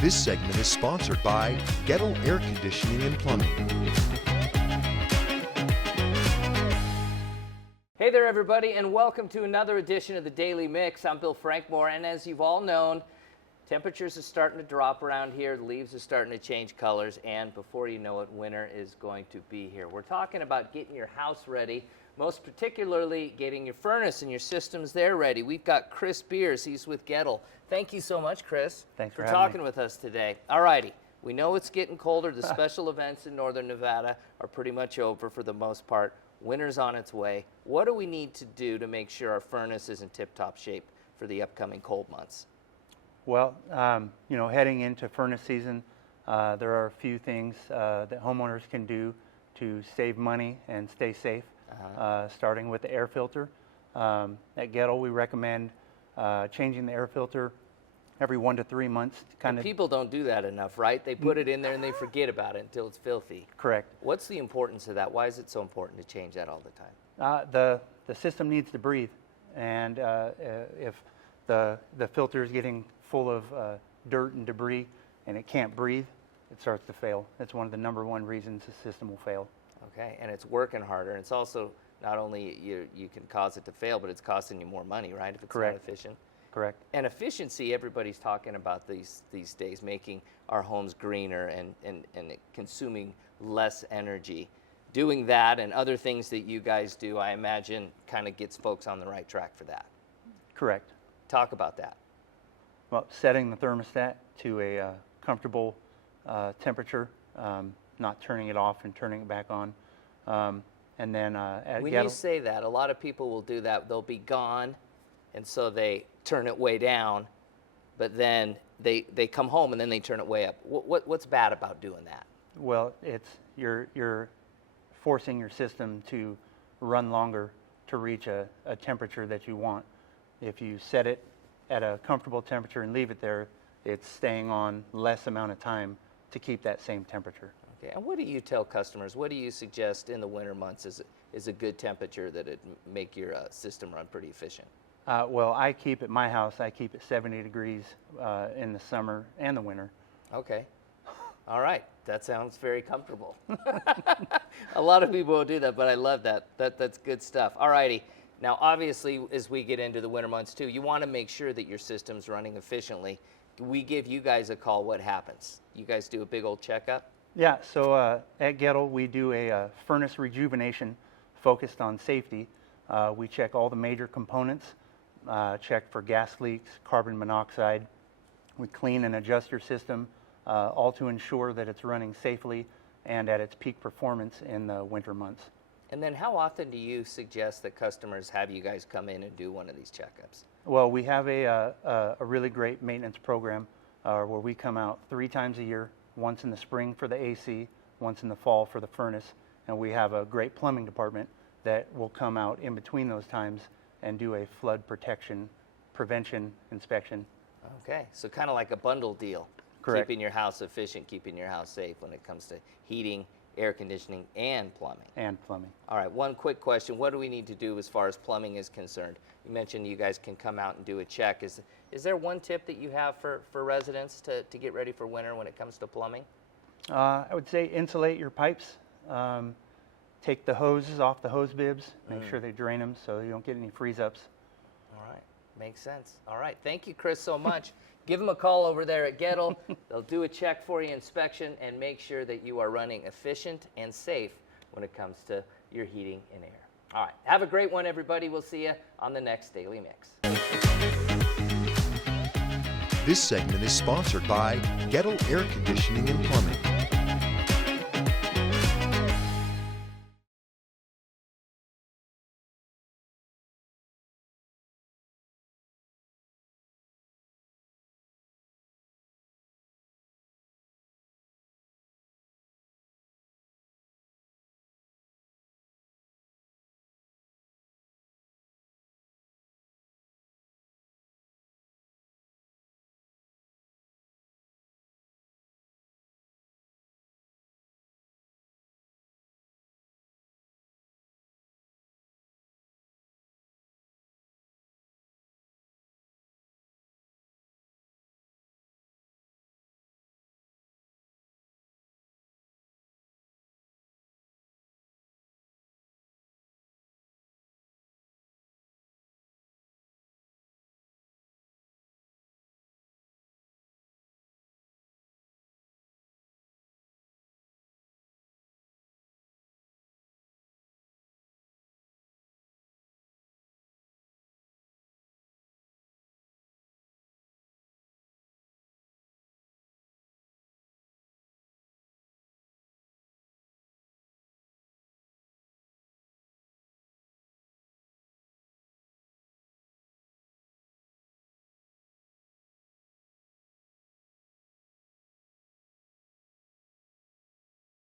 This segment is sponsored by Goettl Air Conditioning and Plumbing. Hey there everybody, and welcome to another edition of the Daily Mix. I'm Bill Frankmore, and as you've all known, temperatures are starting to drop around here, the leaves are starting to change colors, and before you know it, winter is going to be here. We're talking about getting your house ready, most particularly getting your furnace and your systems there ready. We've got Chris Beers, he's with Goettl. Thank you so much, Chris, Thanks for for talking with us today. All righty, we know it's getting colder. The special events in northern Nevada are pretty much over for the most part. Winter's on its way. What do we need to do to make sure our furnace is in tip-top shape for the upcoming cold months? Well, heading into furnace season, there are a few things that homeowners can do to save money and stay safe, starting with the air filter. At Goettl, we recommend changing the air filter every 1 to 3 months. People don't do that enough, right? They put it in there and they forget about it until it's filthy. Correct. What's the importance of that? Why is it so important to change that all the time? The system needs to breathe, and if the filter is getting full of dirt and debris and it can't breathe, it starts to fail. That's one of the #1 reasons the system will fail. Okay, and it's working harder. It's also not only you can cause it to fail, but it's costing you more money, right? If it's not efficient. Correct. And efficiency, everybody's talking about these days, making our homes greener and consuming less energy. Doing that and other things that you guys do, I imagine, kind of gets folks on the right track for that. Correct. Talk about that. Well, setting the thermostat to a comfortable temperature, not turning it off and turning it back on. And then at when Goettl, you say that, a lot of people will do that. They'll be gone, and so they turn it way down, but then they come home and then they turn it way up. What's bad about doing that? well, you're forcing your system to run longer to reach a temperature that you want. If you set it at a comfortable temperature and leave it there, it's staying on less amount of time to keep that same temperature. Okay, and what do you tell customers? What do you suggest in the winter months is a good temperature that it make your system run pretty efficient? Well, I keep at my house, I keep it 70 degrees in the summer and the winter. Okay. All right. That sounds very comfortable. A lot of people will do that, but I love that. That's good stuff. All righty. Now, obviously, as we get into the winter months, too, you want to make sure that your system's running efficiently. We give you guys a call. What happens? You guys do a big old checkup? Yeah, so at Goettl, we do a furnace rejuvenation focused on safety. We check all the major components, check for gas leaks, carbon monoxide. We clean and adjust your system, all to ensure that it's running safely and at its peak performance in the winter months. And then how often do you suggest that customers have you guys come in and do one of these checkups? Well, we have a really great maintenance program where we come out 3 times a year, once in the spring for the AC, once in the fall for the furnace, and we have a great plumbing department that will come out in between those times and do a flood protection prevention inspection. Okay, so kind of like a bundle deal. Correct. Keeping your house efficient, keeping your house safe when it comes to heating, air conditioning, and plumbing. And plumbing. All right, one quick question. What do we need to do as far as plumbing is concerned? You mentioned you guys can come out and do a check. Is there one tip that you have for residents to get ready for winter when it comes to plumbing? I would say insulate your pipes. Take the hoses off the hose bibs. Make sure they drain them so you don't get any freeze-ups. All right, makes sense. All right, thank you, Chris, so much. Give them a call over there at Goettl. They'll do a check for you, inspection, and make sure that you are running efficient and safe when it comes to your heating and air. All right, have a great one, everybody. We'll see you on the next Daily Mix. This segment is sponsored by Goettl Air Conditioning and Plumbing.